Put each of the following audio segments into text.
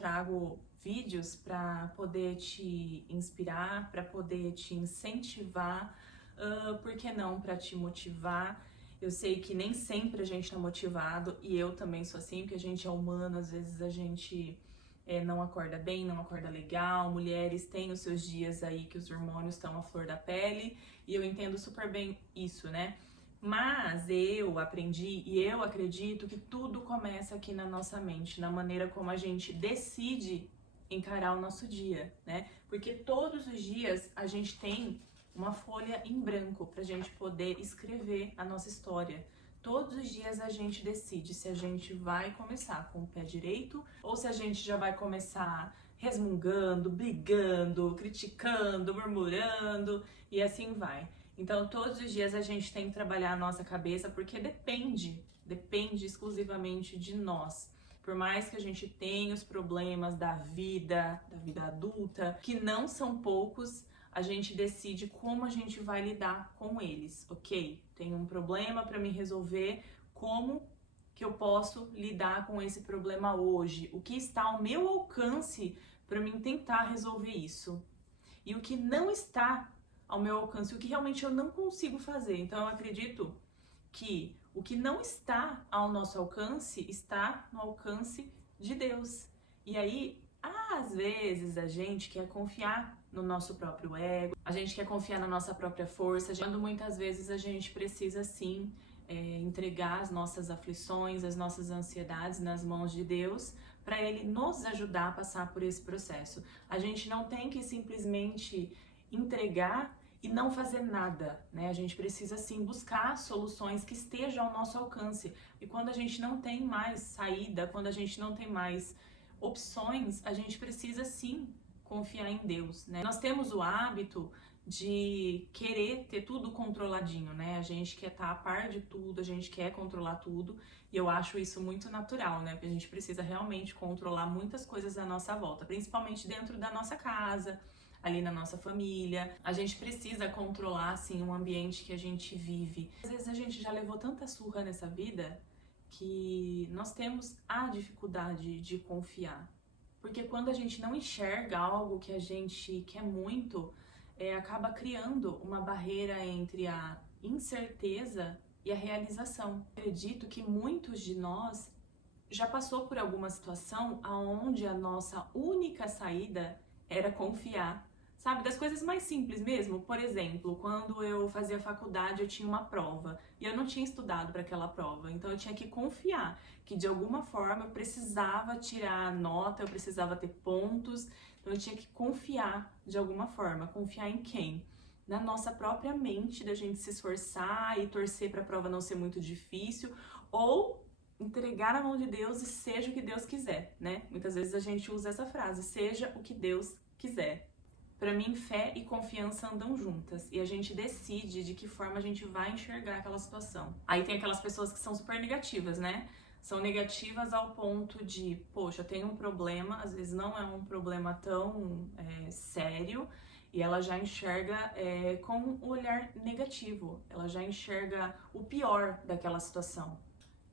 trago vídeos para poder te inspirar, para poder te incentivar, por que não para te motivar. Eu sei que nem sempre a gente está motivado, e eu também sou assim, porque a gente é humano, às vezes a gente não acorda bem, não acorda legal. Mulheres têm os seus dias aí que os hormônios estão à flor da pele, e eu entendo super bem isso, né? Mas eu aprendi e eu acredito que tudo começa aqui na nossa mente, na maneira como a gente decide encarar o nosso dia, né? Porque todos os dias a gente tem uma folha em branco pra gente poder escrever a nossa história. Todos os dias a gente decide se a gente vai começar com o pé direito ou se a gente já vai começar resmungando, brigando, criticando, murmurando e assim vai. Então, todos os dias a gente tem que trabalhar a nossa cabeça, porque depende exclusivamente de nós. Por mais que a gente tenha os problemas da vida adulta, que não são poucos, a gente decide como a gente vai lidar com eles, ok? Tenho um problema para me resolver, como que eu posso lidar com esse problema hoje? O que está ao meu alcance para mim tentar resolver isso? E o que não está ao meu alcance, o que realmente eu não consigo fazer. Então eu acredito que o que não está ao nosso alcance está no alcance de Deus. E aí, às vezes a gente quer confiar no nosso próprio ego, a gente quer confiar na nossa própria força, quando muitas vezes a gente precisa sim entregar as nossas aflições, as nossas ansiedades nas mãos de Deus, para Ele nos ajudar a passar por esse processo. A gente não tem que simplesmente entregar e não fazer nada, né? A gente precisa sim buscar soluções que estejam ao nosso alcance. E quando a gente não tem mais saída, quando a gente não tem mais opções, a gente precisa sim confiar em Deus, né? Nós temos o hábito de querer ter tudo controladinho, né? A gente quer estar a par de tudo, a gente quer controlar tudo, e eu acho isso muito natural, né? Porque a gente precisa realmente controlar muitas coisas à nossa volta, principalmente dentro da nossa casa, ali na nossa família. A gente precisa controlar, assim, o ambiente que a gente vive. Às vezes a gente já levou tanta surra nessa vida que nós temos a dificuldade de confiar. Porque quando a gente não enxerga algo que a gente quer muito, acaba criando uma barreira entre a incerteza e a realização. Acredito que muitos de nós já passou por alguma situação onde a nossa única saída era confiar. Sabe, das coisas mais simples mesmo. Por exemplo, quando eu fazia faculdade, eu tinha uma prova e eu não tinha estudado para aquela prova, então eu tinha que confiar que de alguma forma eu precisava tirar nota, eu precisava ter pontos, então eu tinha que confiar de alguma forma. Confiar em quem? Na nossa própria mente, da gente se esforçar e torcer para a prova não ser muito difícil, ou entregar na mão de Deus e seja o que Deus quiser, né? Muitas vezes a gente usa essa frase, seja o que Deus quiser. Para mim, fé e confiança andam juntas e a gente decide de que forma a gente vai enxergar aquela situação. Aí tem aquelas pessoas que são super negativas, né? São negativas ao ponto de, poxa, tem um problema, às vezes não é um problema tão sério, e ela já enxerga com um olhar negativo, ela já enxerga o pior daquela situação.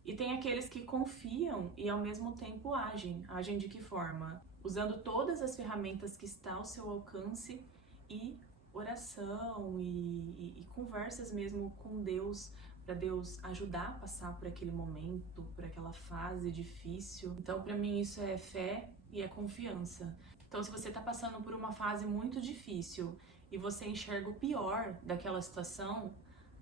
E tem aqueles que confiam e ao mesmo tempo agem. Agem de que forma? Usando todas as ferramentas que estão ao seu alcance e oração e conversas mesmo com Deus, para Deus ajudar a passar por aquele momento, por aquela fase difícil. Então, para mim, isso é fé e é confiança. Então, se você está passando por uma fase muito difícil e você enxerga o pior daquela situação,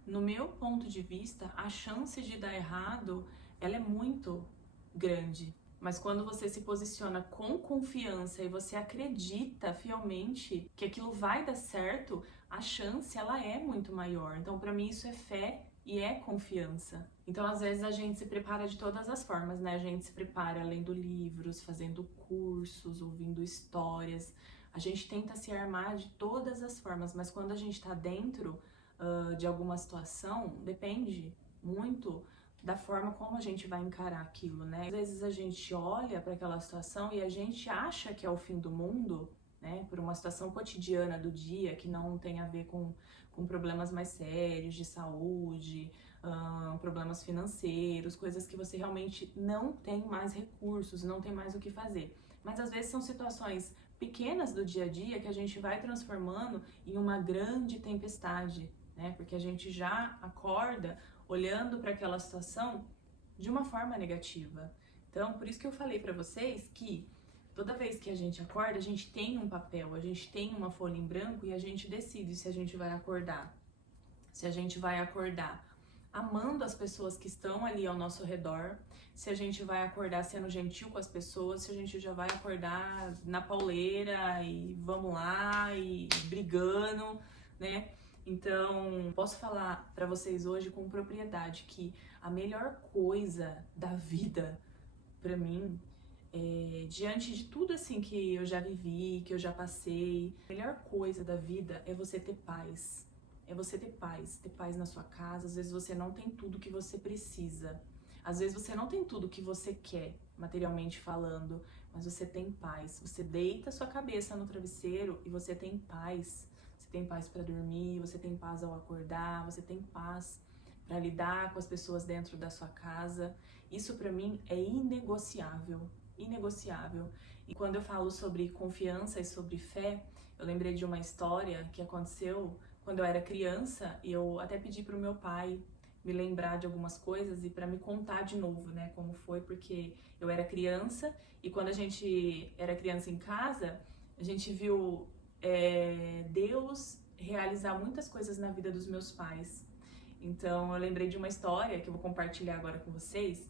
no meu ponto de vista, a chance de dar errado, ela é muito grande. Mas quando você se posiciona com confiança e você acredita fielmente que aquilo vai dar certo, a chance ela é muito maior. Então, para mim, isso é fé e é confiança. Então, às vezes, a gente se prepara de todas as formas, né? A gente se prepara lendo livros, fazendo cursos, ouvindo histórias. A gente tenta se armar de todas as formas, mas quando a gente está dentro de alguma situação, depende muito da forma como a gente vai encarar aquilo, né? Às vezes a gente olha para aquela situação e a gente acha que é o fim do mundo, né? Por uma situação cotidiana do dia que não tem a ver com problemas mais sérios de saúde, problemas financeiros, coisas que você realmente não tem mais recursos, não tem mais o que fazer. Mas às vezes são situações pequenas do dia a dia que a gente vai transformando em uma grande tempestade, né? Porque a gente já acorda olhando para aquela situação de uma forma negativa. Então, por isso que eu falei para vocês que toda vez que a gente acorda, a gente tem um papel, a gente tem uma folha em branco e a gente decide se a gente vai acordar. Se a gente vai acordar amando as pessoas que estão ali ao nosso redor, se a gente vai acordar sendo gentil com as pessoas, se a gente já vai acordar na pauleira e vamos lá e brigando, né? Então, posso falar para vocês hoje com propriedade que a melhor coisa da vida para mim, diante de tudo assim que eu já vivi, que eu já passei, a melhor coisa da vida é você ter paz. É você ter paz na sua casa. Às vezes você não tem tudo que você precisa. Às vezes você não tem tudo que você quer, materialmente falando, mas você tem paz. Você deita sua cabeça no travesseiro e você tem paz. Você tem paz para dormir, você tem paz ao acordar, você tem paz para lidar com as pessoas dentro da sua casa. Isso para mim é inegociável, inegociável. E quando eu falo sobre confiança e sobre fé, eu lembrei de uma história que aconteceu quando eu era criança, e eu até pedi pro meu pai me lembrar de algumas coisas e para me contar de novo, né, como foi, porque eu era criança e quando a gente era criança em casa, a gente viu Deus realizar muitas coisas na vida dos meus pais. Então eu lembrei de uma história que eu vou compartilhar agora com vocês.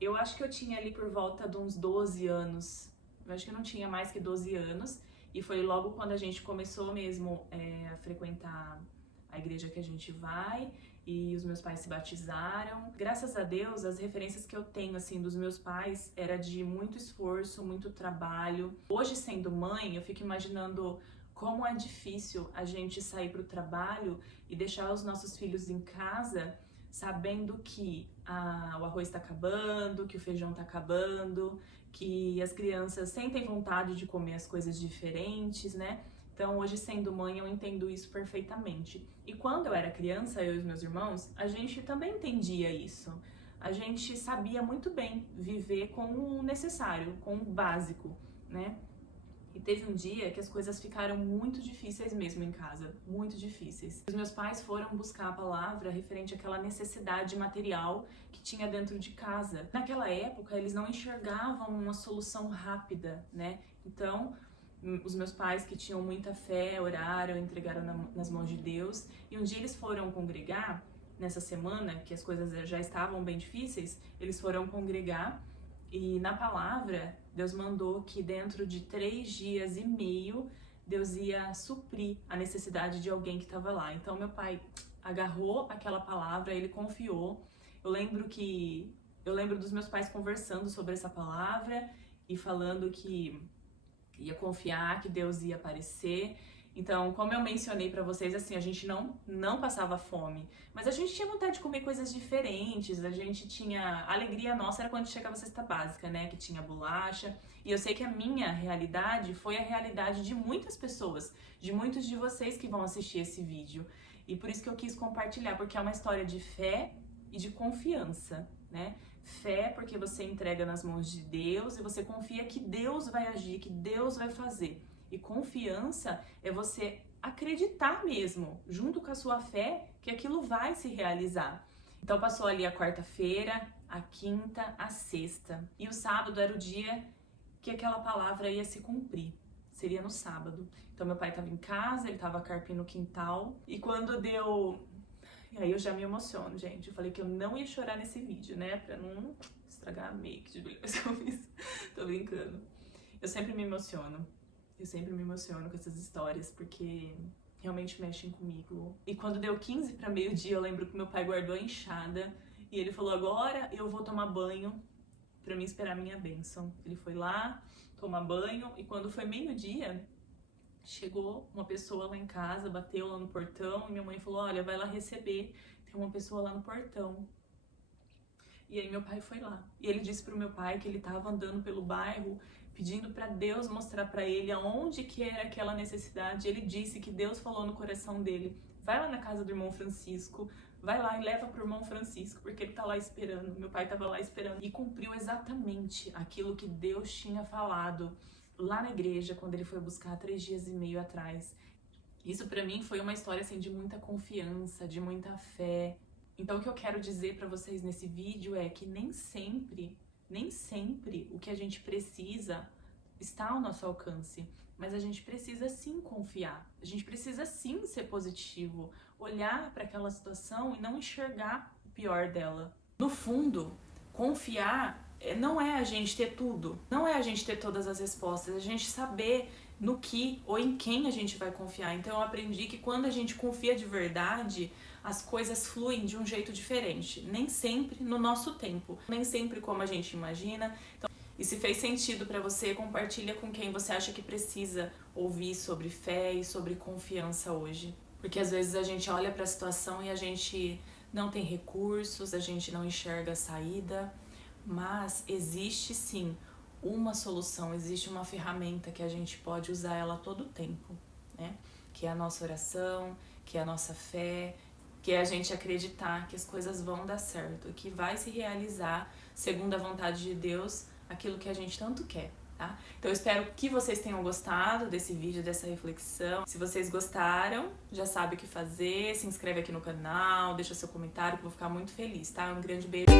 Eu acho que eu tinha ali por volta de uns 12 anos, eu acho que eu não tinha mais que 12 anos, e foi logo quando a gente começou mesmo a frequentar a igreja que a gente vai, e os meus pais se batizaram. Graças a Deus, as referências que eu tenho assim dos meus pais era de muito esforço, muito trabalho. Hoje, sendo mãe, eu fico imaginando como é difícil a gente sair para o trabalho e deixar os nossos filhos em casa, sabendo que o arroz está acabando, que o feijão está acabando, que as crianças sentem vontade de comer as coisas diferentes, né? Então, hoje, sendo mãe, eu entendo isso perfeitamente. E quando eu era criança, eu e os meus irmãos, a gente também entendia isso. A gente sabia muito bem viver com o necessário, com o básico, né? E teve um dia que as coisas ficaram muito difíceis mesmo em casa, muito difíceis. Os meus pais foram buscar a palavra referente àquela necessidade material que tinha dentro de casa. Naquela época, eles não enxergavam uma solução rápida, né? Então, os meus pais, que tinham muita fé, oraram, entregaram nas mãos de Deus. E um dia eles foram congregar, nessa semana, que as coisas já estavam bem difíceis, eles foram congregar. E na palavra, Deus mandou que dentro de 3 dias e meio, Deus ia suprir a necessidade de alguém que estava lá. Então meu pai agarrou aquela palavra, ele confiou. Eu lembro dos meus pais conversando sobre essa palavra e falando que ia confiar, que Deus ia aparecer. Então, como eu mencionei pra vocês, assim, a gente não passava fome, mas a gente tinha vontade de comer coisas diferentes, a gente tinha... A alegria nossa era quando chegava a cesta básica, né, que tinha bolacha, e eu sei que a minha realidade foi a realidade de muitas pessoas, de muitos de vocês que vão assistir esse vídeo, e por isso que eu quis compartilhar, porque é uma história de fé e de confiança, né? Fé porque você entrega nas mãos de Deus e você confia que Deus vai agir, que Deus vai fazer. E confiança é você acreditar mesmo, junto com a sua fé, que aquilo vai se realizar. Então passou ali a quarta-feira, a quinta, a sexta. E o sábado era o dia que aquela palavra ia se cumprir. Seria no sábado. Então meu pai estava em casa, ele estava carpindo no quintal. E quando deu... E aí eu já me emociono, gente. Eu falei que eu não ia chorar nesse vídeo, né? Pra não estragar a make de beleza que eu fiz. Tô brincando. Eu sempre me emociono. Eu sempre me emociono com essas histórias, porque realmente mexem comigo. E quando deu 15 para meio-dia, eu lembro que meu pai guardou a enxada e ele falou, agora eu vou tomar banho para mim esperar a minha bênção. Ele foi lá, tomar banho, e quando foi meio-dia, chegou uma pessoa lá em casa, bateu lá no portão, e minha mãe falou, olha, vai lá receber, tem uma pessoa lá no portão. E aí meu pai foi lá. E ele disse pro meu pai que ele estava andando pelo bairro, pedindo para Deus mostrar para ele aonde que era aquela necessidade. Ele disse que Deus falou no coração dele, vai lá na casa do irmão Francisco, vai lá e leva pro irmão Francisco, porque ele tá lá esperando. Meu pai tava lá esperando e cumpriu exatamente aquilo que Deus tinha falado lá na igreja, quando ele foi buscar 3 dias e meio atrás. Isso pra mim foi uma história assim de muita confiança, de muita fé. Então o que eu quero dizer pra vocês nesse vídeo é que nem sempre o que a gente precisa está ao nosso alcance, mas a gente precisa sim confiar. A gente precisa sim ser positivo, olhar para aquela situação e não enxergar o pior dela. No fundo, confiar não é a gente ter tudo, não é a gente ter todas as respostas, é a gente saber no que ou em quem a gente vai confiar. Então eu aprendi que quando a gente confia de verdade, as coisas fluem de um jeito diferente, nem sempre no nosso tempo, nem sempre como a gente imagina. Então, e se fez sentido para você, compartilha com quem você acha que precisa ouvir sobre fé e sobre confiança hoje. Porque às vezes a gente olha para a situação e a gente não tem recursos, a gente não enxerga a saída, mas existe sim uma solução, existe uma ferramenta que a gente pode usar ela todo o tempo, né? Que é a nossa oração, que é a nossa fé, que é a gente acreditar que as coisas vão dar certo, que vai se realizar segundo a vontade de Deus, aquilo que a gente tanto quer, tá? Então eu espero que vocês tenham gostado desse vídeo, dessa reflexão. Se vocês gostaram, já sabe o que fazer, se inscreve aqui no canal, deixa seu comentário que eu vou ficar muito feliz, tá? Um grande beijo.